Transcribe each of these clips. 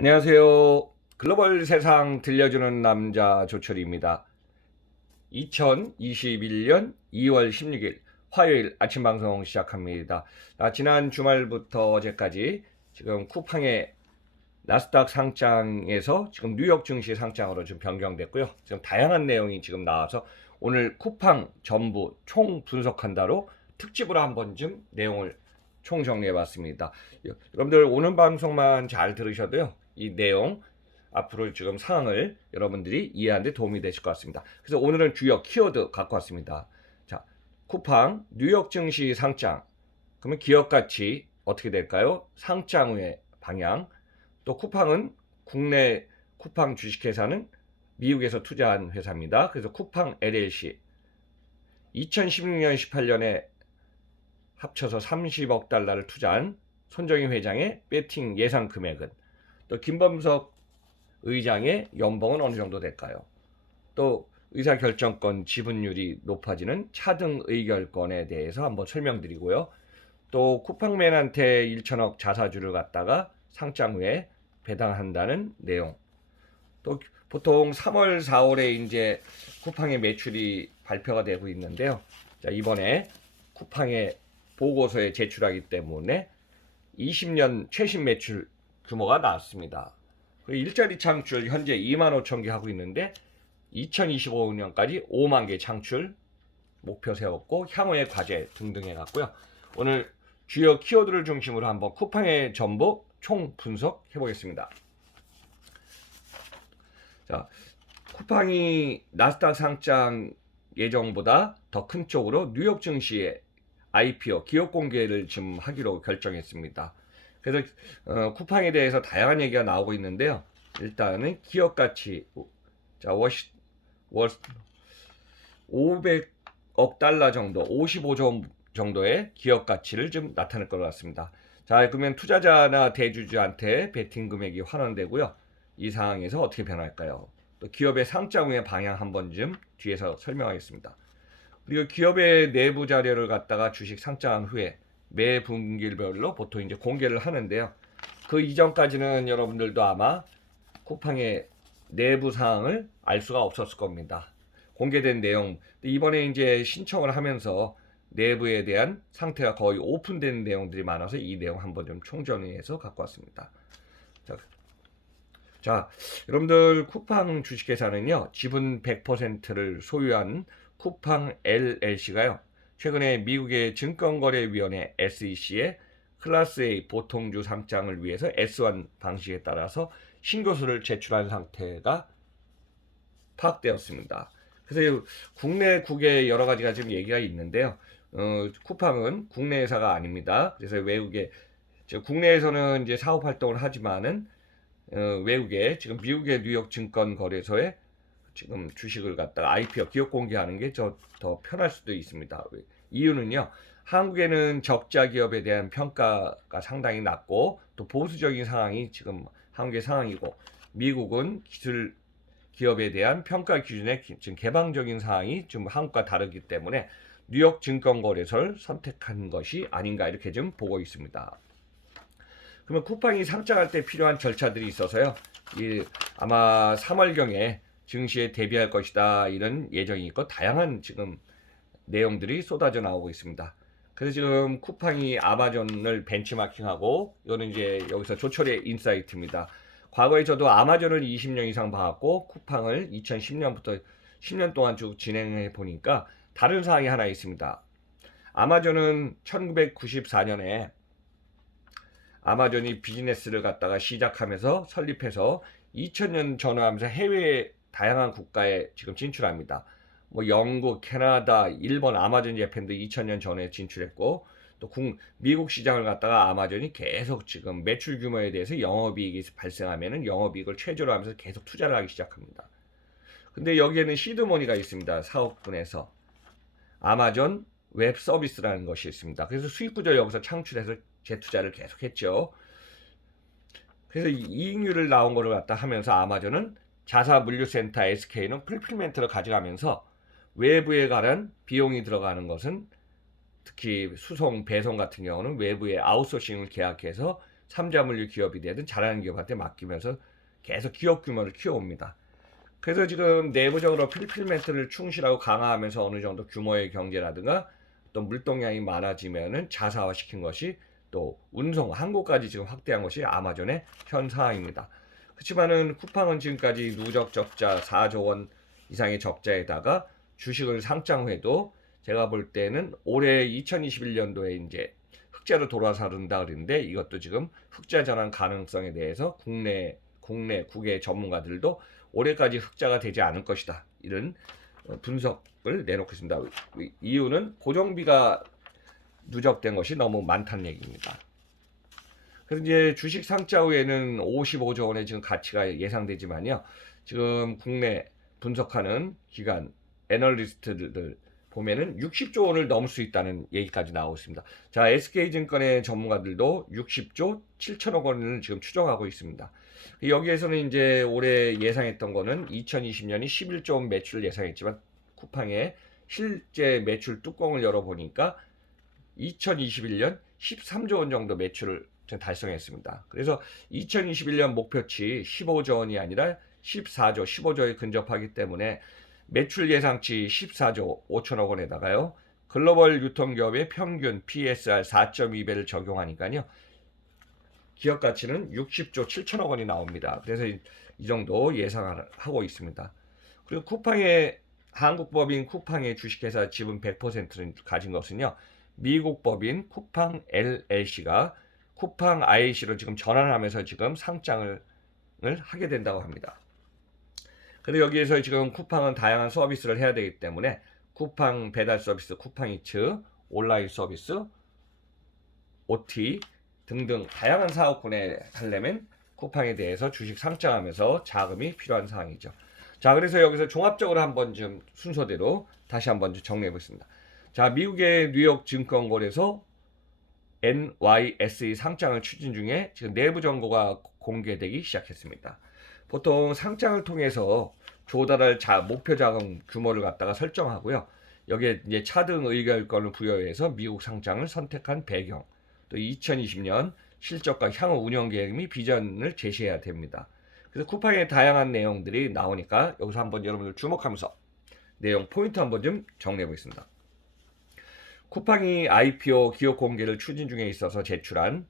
안녕하세요. 글로벌 세상 들려주는 남자 조철입니다. 2021년 2월 16일 화요일 아침 방송 시작합니다. 지난 주말부터 어제까지 지금 쿠팡의 나스닥 상장에서 지금 뉴욕 증시 상장으로 좀 변경됐고요. 지금 다양한 내용이 지금 나와서 오늘 쿠팡 전부 총 분석한다로 특집으로 한번 좀 내용을 총 정리해 봤습니다. 여러분들 오늘 방송만 잘 들으셔도요. 이 내용 앞으로 지금 상황을 여러분들이 이해하는 데 도움이 되실 것 같습니다. 그래서 오늘은 주요 키워드 갖고 왔습니다. 자, 쿠팡 뉴욕 증시 상장. 그러면 기업 가치 어떻게 될까요? 상장 후의 방향. 또 쿠팡은 국내 쿠팡 주식회사는 미국에서 투자한 회사입니다. 그래서 쿠팡 LLC 2016년 18년에 합쳐서 30억 달러를 투자한 손정희 회장의 배팅 예상 금액은, 또 김범석 의장의 연봉은 어느 정도 될까요? 또 의사결정권 지분율이 높아지는 차등 의결권에 대해서 한번 설명드리고요. 또 쿠팡맨한테 1천억 자사주를 갖다가 상장 후에 배당한다는 내용. 또 보통 3월, 4월에 이제 쿠팡의 매출이 발표가 되고 있는데요. 자, 이번에 쿠팡의 보고서에 제출하기 때문에 20년 최신 매출 규모가 나왔습니다. 일자리 창출 현재 2만 5천 개 하고 있는데 2025년까지 5만 개 창출 목표 세웠고 향후의 과제 등등 해갖고요. 오늘 주요 키워드를 중심으로 한번 쿠팡의 전부 총 분석해 보겠습니다. 자, 쿠팡이 나스닥 상장 예정보다 더 큰 쪽으로 뉴욕 증시에 IPO 기업 공개를 지금 하기로 결정했습니다. 그래서 쿠팡에 대해서 다양한 얘기가 나오고 있는데요. 일단은 기업 가치, 자, 500억 달러 정도, 55조 정도의 기업 가치를 좀 나타낼 것 같습니다. 자, 그러면 투자자나 대주주한테 베팅 금액이 환원되고요. 이 상황에서 어떻게 변할까요? 또 기업의 상장 후의 방향 한번 좀 뒤에서 설명하겠습니다. 그리고 기업의 내부 자료를 갖다가 주식 상장한 후에 매 분기별로 보통 이제 공개를 하는데요. 그 이전까지는 여러분들도 아마 쿠팡의 내부 사항을 알 수가 없었을 겁니다. 공개된 내용, 이번에 이제 신청을 하면서 내부에 대한 상태가 거의 오픈된 내용들이 많아서 이 내용 한번 좀 총정리해서 갖고 왔습니다. 자, 여러분들 쿠팡 주식회사는요, 지분 100%를 소유한 쿠팡 LLC가요, 최근에 미국의 증권거래위원회 SEC에 클래스 A 보통주 상장을 위해서 S1 방식에 따라서 신고서를 제출한 상태가 파악되었습니다. 그래서 국내국에 여러 가지가 지금 얘기가 있는데요. 쿠팡은 국내 회사가 아닙니다. 그래서 외국에, 국내에서는 이제 사업 활동을 하지만은 외국에 지금 미국의 뉴욕 증권거래소에 지금 주식을 갖다가 IPO 기업 공개하는 게 더 편할 수도 있습니다. 이유는요, 한국에는 적자 기업에 대한 평가가 상당히 낮고 또 보수적인 상황이 지금 한국의 상황이고, 미국은 기술 기업에 대한 평가 기준의 지금 개방적인 상황이 좀 한국과 다르기 때문에 뉴욕 증권거래소를 선택한 것이 아닌가 이렇게 좀 보고 있습니다. 그러면 쿠팡이 상장할 때 필요한 절차들이 있어서요, 아마 3월경에 증시에 대비할 것이다 이런 예정이 있고, 다양한 지금 내용들이 쏟아져 나오고 있습니다. 그래서 지금 쿠팡이 아마존을 벤치마킹하고, 이거는 이제 여기서 조철의 인사이트입니다. 과거에 저도 아마존을 20년 이상 봐왔고 쿠팡을 2010년부터 10년 동안 쭉 진행해 보니까 다른 사항이 하나 있습니다. 아마존은 1994년에 아마존이 비즈니스를 갖다가 시작하면서 설립해서 2000년 전후하면서 해외 다양한 국가에 지금 진출합니다. 뭐 영국, 캐나다, 일본 아마존 재팬도 2000년 전에 진출했고, 또 미국 시장을 갖다가 아마존이 계속 지금 매출 규모에 대해서 영업이익이 발생하면은 영업이익을 최저로 하면서 계속 투자를 하기 시작합니다. 근데 여기에는 시드머니가 있습니다. 사업군에서 아마존 웹 서비스라는 것이 있습니다. 그래서 수익 구조를 여기서 창출해서 재투자를 계속했죠. 그래서 이익률을 나온 거를 갖다 하면서 아마존은 자사 물류센터 SK는 풀필멘트를 가져가면서 외부에 관한 비용이 들어가는 것은, 특히 수송, 배송 같은 경우는 외부에 아웃소싱을 계약해서 삼자물류 기업이 되든 잘하는 기업한테 맡기면서 계속 기업 규모를 키워옵니다. 그래서 지금 내부적으로 필필멘트를 충실하고 강화하면서 어느 정도 규모의 경제라든가 또 물동량이 많아지면은 자사화시킨 것이 또 운송, 항구까지 지금 확대한 것이 아마존의 현 상황입니다. 그렇지만은 쿠팡은 지금까지 누적 적자 4조 원 이상의 적자에다가 주식을 상장 후에도 제가 볼 때는 올해 2021년도에 이제 흑자로 돌아서른다 그랬는데 이것도 지금 흑자 전환 가능성에 대해서 국내 전문가들도 올해까지 흑자가 되지 않을 것이다. 이런 분석을 내놓고 있습니다. 이유는 고정비가 누적된 것이 너무 많다는 얘기입니다. 그래서 이제 주식 상장 후에는 55조 원의 지금 가치가 예상되지만요. 지금 국내 분석하는 기관 애널리스트들 보면은 60조 원을 넘을 수 있다는 얘기까지 나오고 있습니다. 자, SK증권의 전문가들도 60조 7천억 원을 지금 추정하고 있습니다. 여기에서는 이제 올해 예상했던 거는 2020년이 11조 원 매출을 예상했지만 쿠팡의 실제 매출 뚜껑을 열어보니까 2021년 13조 원 정도 매출을 달성했습니다. 그래서 2021년 목표치 15조 원이 아니라 14조, 15조에 근접하기 때문에 매출 예상치 14조 5천억 원에다가요. 글로벌 유통기업의 평균 PSR 4.2배를 적용하니까요. 기업 가치는 60조 7천억 원이 나옵니다. 그래서 이 정도 예상을 하고 있습니다. 그리고 쿠팡의 한국 법인 쿠팡의 주식회사 지분 100%를 가진 것은요. 미국 법인 쿠팡 LLC가 쿠팡 IAC로 지금 전환하면서 지금 상장을 하게 된다고 합니다. 그리고 여기에서 지금 쿠팡은 다양한 서비스를 해야 되기 때문에 쿠팡 배달 서비스, 쿠팡이츠, 온라인 서비스, OT 등등 다양한 사업군에 하려면 쿠팡에 대해서 주식 상장하면서 자금이 필요한 사항이죠. 자, 그래서 여기서 종합적으로 한번 좀 순서대로 다시 한번 정리해 보겠습니다. 자, 미국의 뉴욕 증권거래소 NYSE 상장을 추진 중에 지금 내부 정보가 공개되기 시작했습니다. 보통 상장을 통해서 조달할 목표 자금 규모를 갖다가 설정하고요. 여기에 이제 차등 의결권을 부여해서 미국 상장을 선택한 배경, 또 2020년 실적과 향후 운영 계획 및 비전을 제시해야 됩니다. 그래서 쿠팡의 다양한 내용들이 나오니까 여기서 한번 여러분들 주목하면서 내용 포인트 한번 좀 정리해 보겠습니다. 쿠팡이 IPO 기업 공개를 추진 중에 있어서 제출한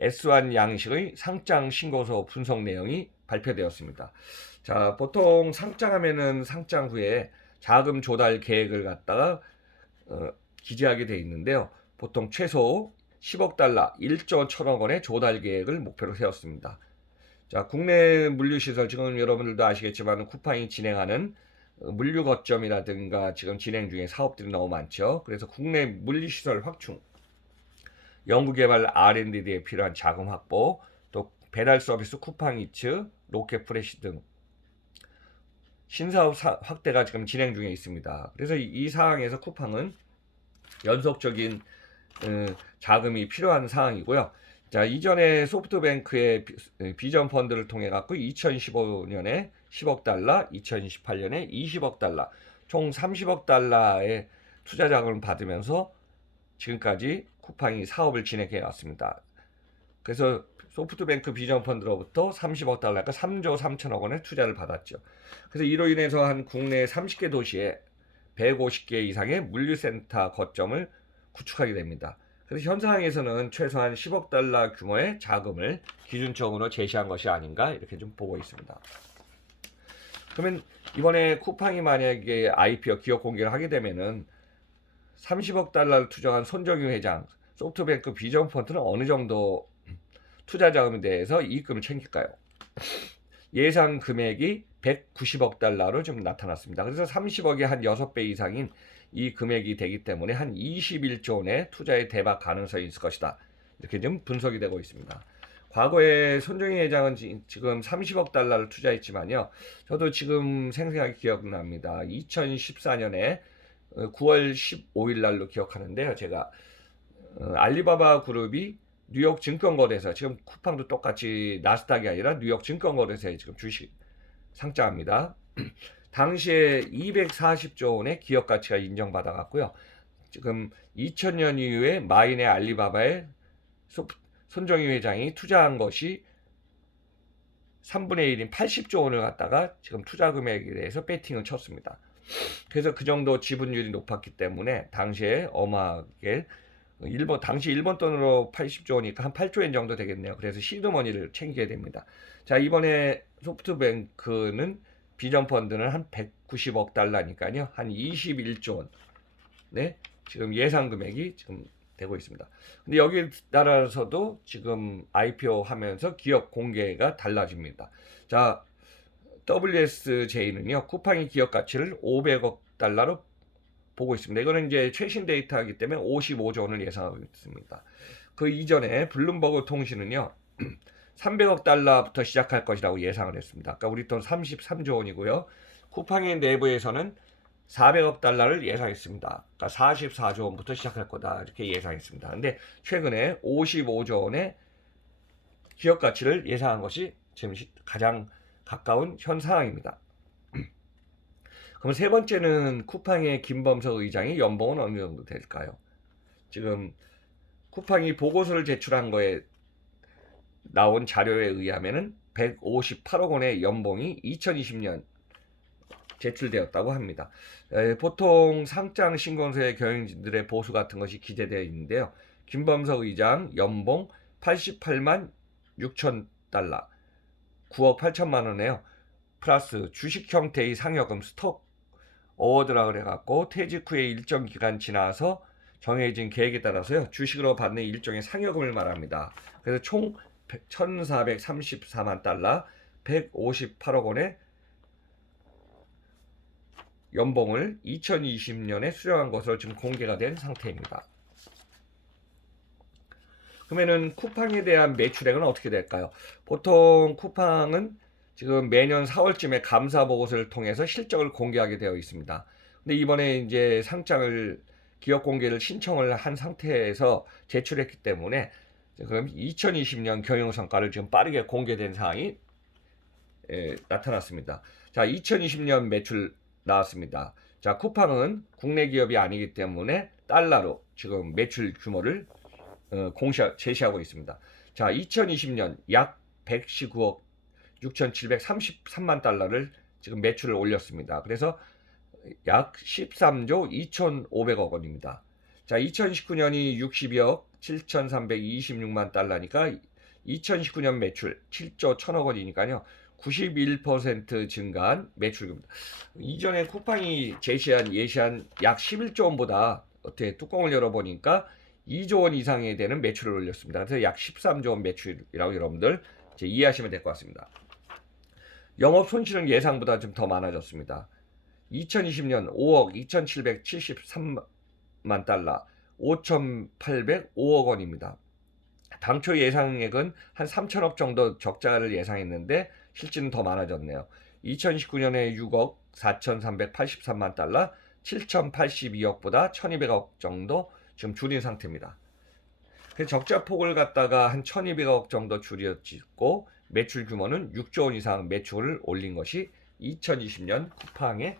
S1 양식의 상장 신고서 분석 내용이 발표되었습니다. 자, 보통 상장하면은 상장 후에 자금 조달 계획을 갖다가 기재하게 되어 있는데요. 보통 최소 10억 달러, 1조 1천억 원의 조달 계획을 목표로 세웠습니다. 자, 국내 물류시설 지금 여러분들도 아시겠지만 쿠팡이 진행하는 물류 거점이라든가 지금 진행 중에 사업들이 너무 많죠. 그래서 국내 물류시설 확충, 연구개발 R&D에 필요한 자금 확보, 또 배달 서비스 쿠팡이츠, 로켓프레시 등 신사업 확대가 지금 진행 중에 있습니다. 그래서 이 상황에서 쿠팡은 연속적인 자금이 필요한 상황이고요. 자, 이전에 소프트뱅크의 비전 펀드를 통해 갖고 2015년에 10억 달러, 2028년에 20억 달러, 총 30억 달러의 투자 자금을 받으면서 지금까지 쿠팡이 사업을 진행해 왔습니다. 그래서 소프트뱅크 비전 펀드로부터 30억 달러가 3조 3천억 원의 투자를 받았죠. 그래서 이로 인해서 한 국내 30개 도시에 150개 이상의 물류센터 거점을 구축하게 됩니다. 그래서 현 상황에서는 최소한 10억 달러 규모의 자금을 기준점으로 제시한 것이 아닌가 이렇게 좀 보고 있습니다. 그러면 이번에 쿠팡이 만약에 IPO 기업 공개를 하게 되면은 30억 달러를 투자한 손정유 회장, 소프트뱅크 비전 펀드는 어느 정도 투자 자금에 대해서 이익금을 챙길까요? 예상 금액이 190억 달러로 좀 나타났습니다. 그래서 30억이 한 6배 이상인 이 금액이 되기 때문에 한 21조 원의 투자의 대박 가능성이 있을 것이다. 이렇게 좀 분석이 되고 있습니다. 과거에 손정희 회장은 지금 30억 달러를 투자했지만요. 저도 지금 생생하게 기억납니다. 2014년에 9월 15일 날로 기억하는데요. 제가 알리바바 그룹이 뉴욕 증권거래소, 지금 쿠팡도 똑같이 나스닥이 아니라 뉴욕 증권거래소에 지금 주식 상장합니다. 당시에 240조 원의 기업 가치가 인정받아 갔고요. 지금 2000년 이후에 마인의 알리바바의 손정희 회장이 투자한 것이 3분의 1인 80조 원을 갖다가 지금 투자 금액에 대해서 배팅을 쳤습니다. 그래서 그 정도 지분율이 높았기 때문에 당시에 어마하게 당시 일본 돈으로 80조 원이니까 한 8조 엔 정도 되겠네요. 그래서 시드머니를 챙기게 됩니다. 자, 이번에 소프트뱅크는 비전 펀드는 한 190억 달러니까요. 한 21조 원. 네. 지금 예상 금액이 지금 되고 있습니다. 근데 여기에 따라서도 지금 IPO 하면서 기업 공개가 달라집니다. 자, WSJ는요, 쿠팡이 기업 가치를 500억 달러로 보고 있습니다. 이거는 이제 최신 데이터이기 때문에 55조 원을 예상하고 있습니다. 그 이전에 블룸버그 통신은요, 300억 달러부터 시작할 것이라고 예상을 했습니다. 아까 우리 돈 33조 원이고요. 쿠팡의 내부에서는 400억 달러를 예상했습니다. 그러니까 44조 원부터 시작할 거다 이렇게 예상했습니다. 근데 최근에 55조 원의 기업 가치를 예상한 것이 지금 가장 가까운 현 상황입니다. 그럼 세 번째는 쿠팡의 김범석 의장의 연봉은 어느 정도 될까요? 지금 쿠팡이 보고서를 제출한 거에 나온 자료에 의하면은 158억 원의 연봉이 2020년 제출되었다고 합니다. 보통 상장 신공서의 경영진들의 보수 같은 것이 기재되어 있는데요. 김범석 의장 연봉 88만 6천 달러, 9억 8천만 원에요. 플러스 주식 형태의 상여금 스톡 어워드라 그래갖고 퇴직 후에 일정 기간 지나서 정해진 계획에 따라서요. 주식으로 받는 일종의 상여금을 말합니다. 그래서 총 1,434만 달러, 158억 원의 연봉을 2020년에 수령한 것으로 지금 공개가 된 상태입니다. 그러면은 쿠팡에 대한 매출액은 어떻게 될까요? 보통 쿠팡은 지금 매년 4월쯤에 감사 보고서를 통해서 실적을 공개하게 되어 있습니다. 근데 이번에 이제 상장을 기업 공개를 신청을 한 상태에서 제출했기 때문에 지금 2020년 경영 성과를 지금 빠르게 공개된 사항이 나타났습니다. 자, 2020년 매출 나왔습니다. 자, 쿠팡은 국내 기업이 아니기 때문에 달러로 지금 매출 규모를 제시하고 있습니다. 자, 2020년 약 119억 6,733만 달러를 지금 매출을 올렸습니다. 그래서 약 13조 2,500억 원입니다. 자, 2019년이 62억 7,326만 달러니까 2019년 매출 7조 1,000억 원이니까요. 91% 증가한 매출입니다. 이전에 쿠팡이 예시한 약 11조 원보다 어떻게 뚜껑을 열어보니까 2조 원 이상이 되는 매출을 올렸습니다. 그래서 약 13조 원 매출이라고 여러분들 이제 이해하시면 될 것 같습니다. 영업 손실은 예상보다 좀 더 많아졌습니다. 2020년 5억 2,773만 달러, 5,805억 원입니다. 당초 예상액은 한 3천억 정도 적자를 예상했는데 실제는 더 많아졌네요. 2019년에 6억 4,383만 달러, 7,082억보다 1,200억 정도 지금 줄인 상태입니다. 그 적자 폭을 갖다가 한 1,200억 정도 줄였고 매출 규모는 6조 원 이상 매출을 올린 것이 2020년 쿠팡의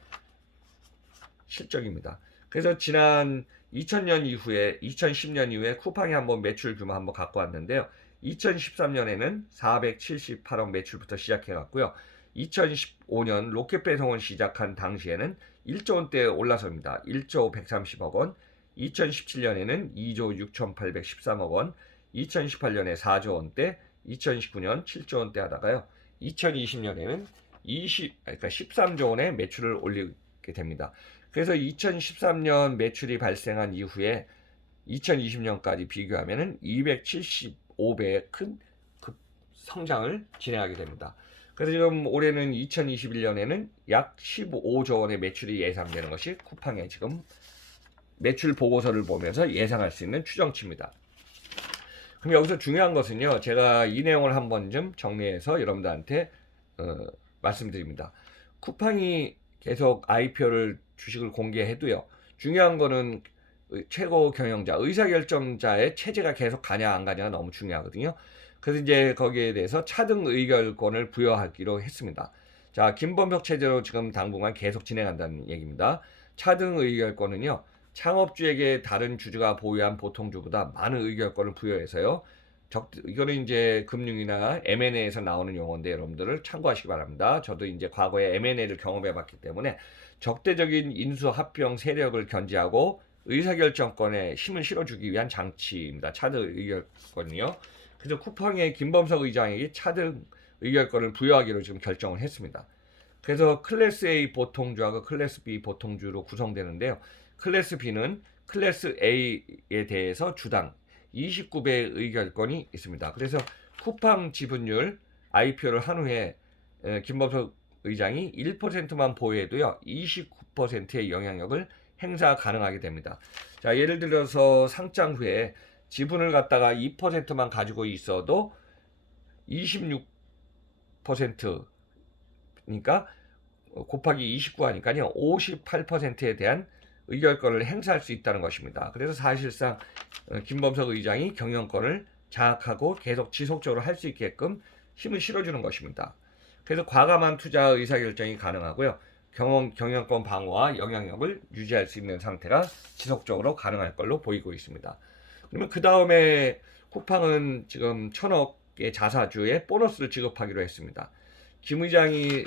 실적입니다. 그래서 지난 2010년 이후에 쿠팡이 한번 매출 규모 한번 갖고 왔는데요. 2013년에는 478억 매출부터 시작해갔고요. 2015년 로켓 배송을 시작한 당시에는 1조 원대에 올라섭니다. 1조 130억 원, 2017년에는 2조 6,813억 원, 2018년에 4조 원대, 2019년 7조 원대 하다가요. 2020년에는 13조 원의 매출을 올리게 됩니다. 그래서 2013년 매출이 발생한 이후에 2020년까지 비교하면은 275배의 큰 성장을 진행하게 됩니다. 그래서 지금 올해는 2021년에는 약 15조 원의 매출이 예상되는 것이 쿠팡의 지금 매출 보고서를 보면서 예상할 수 있는 추정치입니다. 그럼 여기서 중요한 것은요, 제가 이 내용을 한번 좀 정리해서 여러분들한테 말씀드립니다. 쿠팡이 계속 IPO를 주식을 공개해도요, 중요한 거는 최고 경영자, 의사결정자의 체제가 계속 가냐 안 가냐가 너무 중요하거든요. 그래서 이제 거기에 대해서 차등 의결권을 부여하기로 했습니다. 자, 김범석 체제로 지금 당분간 계속 진행한다는 얘기입니다. 차등 의결권은요, 창업주에게 다른 주주가 보유한 보통주보다 많은 의결권을 부여해서요, 이거는 이제 금융이나 M&A에서 나오는 용어인데 여러분들을 참고하시기 바랍니다. 저도 이제 과거에 M&A를 경험해 봤기 때문에 적대적인 인수 합병 세력을 견제하고 의사결정권에 힘을 실어주기 위한 장치입니다. 차등 의결권이요. 그래서 쿠팡의 김범석 의장에게 차등 의결권을 부여하기로 지금 결정을 했습니다. 그래서 클래스 A 보통주하고 클래스 B 보통주로 구성되는데요. 클래스 B는 클래스 A에 대해서 주당 29배의 의결권이 있습니다. 그래서 쿠팡 지분율 IPO를 한 후에 김범석 의장이 1%만 보유해도요 29%의 영향력을 행사 가능하게 됩니다. 자, 예를 들어서 상장 후에 지분을 갖다가 2%만 가지고 있어도 26%니까 곱하기 29 하니까요 58%에 대한 의결권을 행사할 수 있다는 것입니다. 그래서 사실상 김범석 의장이 경영권을 장악하고 계속 지속적으로 할 수 있게끔 힘을 실어주는 것입니다. 그래서 과감한 투자 의사결정이 가능하고요. 경영권 방어와 영향력을 유지할 수 있는 상태가 지속적으로 가능할 걸로 보이고 있습니다. 그러면 그 다음에 쿠팡은 지금 1,000억의 자사주에 보너스를 지급하기로 했습니다. 김 의장이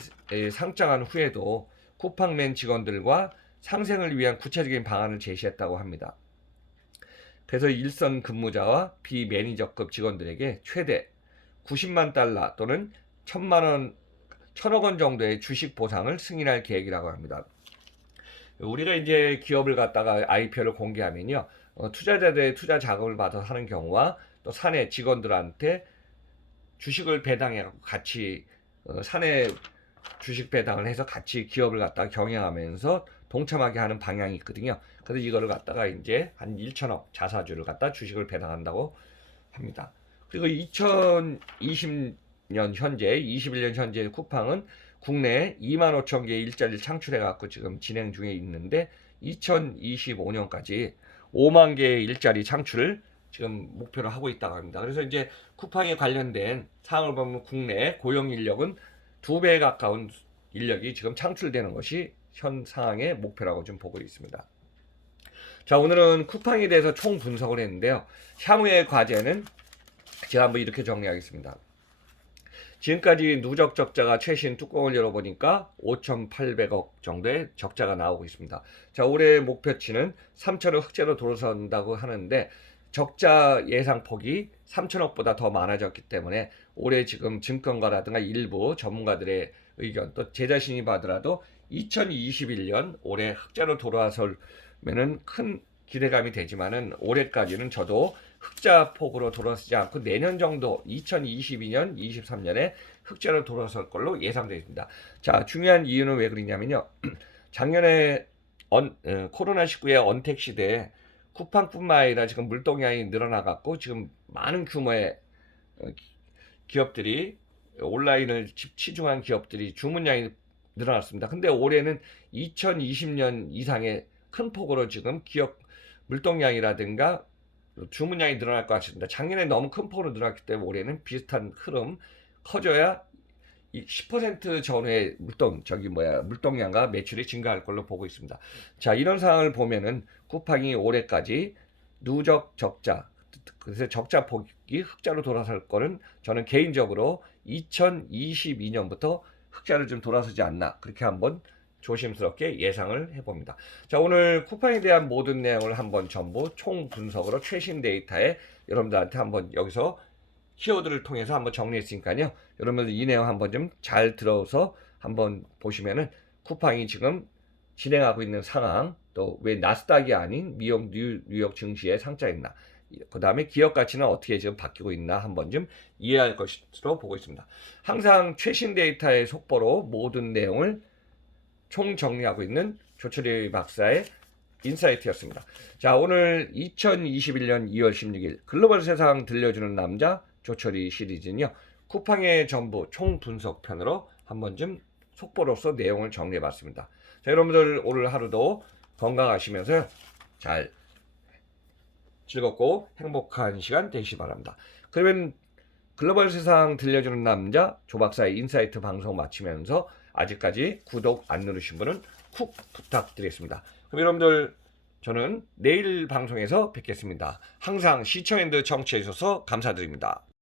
상장한 후에도 쿠팡맨 직원들과 상생을 위한 구체적인 방안을 제시했다고 합니다. 그래서 일선 근무자와 비매니저급 직원들에게 최대 90만 달러 또는 1,000억 원 정도의 주식 보상을 승인할 계획이라고 합니다. 우리가 이제 기업을 갖다가 IPO를 공개하면요, 투자자들의 투자 자금을 받아서 하는 경우와 또 사내 직원들한테 주식을 배당해갖고 같이 사내 주식 배당을 해서 같이 기업을 갖다가 경영하면서 동참하게 하는 방향이 있거든요. 그래서 이거를 갖다가 이제 한 1,000억 자사주를 갖다 주식을 배당한다고 합니다. 그리고 2020년 현재, 21년 현재 쿠팡은 국내에 25,000개의 일자리를 창출해 갖고 지금 진행 중에 있는데 2025년까지 5만 개의 일자리 창출을 지금 목표로 하고 있다고 합니다. 그래서 이제 쿠팡에 관련된 사항을 보면 국내 고용 인력은 2배에 가까운 인력이 지금 창출되는 것이 현 상황의 목표라고 좀 보고 있습니다. 자, 오늘은 쿠팡에 대해서 총 분석을 했는데요. 향후의 과제는 제가 한번 이렇게 정리하겠습니다. 지금까지 누적 적자가 최신 뚜껑을 열어보니까 5,800억 정도의 적자가 나오고 있습니다. 자, 올해 목표치는 3,000억 흑자로 돌아선다고 하는데 적자 예상폭이 3,000억보다 더 많아졌기 때문에 올해 지금 증권가라든가 일부 전문가들의 의견, 또 제 자신이 봐더라도 2021년 올해 흑자로 돌아설면은 큰 기대감이 되지만은 올해까지는 저도 흑자 폭으로 돌아서지 않고 내년 정도 2022년, 23년에 흑자로 돌아설 걸로 예상되어 있습니다. 자, 중요한 이유는 왜 그러냐면요. 작년에 코로나19의 언택 시대에 쿠팡뿐만 아니라 지금 물동량이 늘어나갖고 지금 많은 규모의 기업들이 온라인을 치중한 기업들이 주문량이 늘어났습니다. 근데 올해는 2020년 이상의 큰 폭으로 지금 기업 물동량이라든가 주문량이 늘어날 것 같습니다. 작년에 너무 큰 폭으로 늘어났기 때문에 올해는 비슷한 흐름 커져야 10% 전후의 물동량과 매출이 증가할 걸로 보고 있습니다. 자, 이런 상황을 보면은 쿠팡이 올해까지 누적 적자, 그래서 적자 폭이 흑자로 돌아설 거는 저는 개인적으로 2022년부터 흑자를 좀 돌아서지 않나 그렇게 한번 조심스럽게 예상을 해봅니다. 자, 오늘 쿠팡에 대한 모든 내용을 한번 전부 총 분석으로 최신 데이터에 여러분들한테 한번 여기서 키워드를 통해서 한번 정리했으니까요. 여러분들 이 내용 한번 좀 잘 들어서 한번 보시면은 쿠팡이 지금 진행하고 있는 상황, 또 왜 나스닥이 아닌 뉴욕 증시에 상장했나, 그 다음에 기업 가치는 어떻게 지금 바뀌고 있나 한번 좀 이해할 것으로 보고 있습니다. 항상 최신 데이터의 속보로 모든 내용을 총 정리하고 있는 조철희 박사의 인사이트였습니다. 자, 오늘 2021년 2월 16일 글로벌 세상 들려주는 남자 조철희 시리즈는요, 쿠팡의 전부 총 분석편으로 한번 좀 속보로서 내용을 정리해봤습니다. 자, 여러분들 오늘 하루도 건강하시면서 잘 즐겁고 행복한 시간 되시기 바랍니다. 그러면 글로벌 세상 들려주는 남자 조 박사의 인사이트 방송 마치면서 아직까지 구독 안 누르신 분은 쿡 부탁드리겠습니다. 그럼 여러분들 저는 내일 방송에서 뵙겠습니다. 항상 시청앤드 청취해 주셔서 감사드립니다.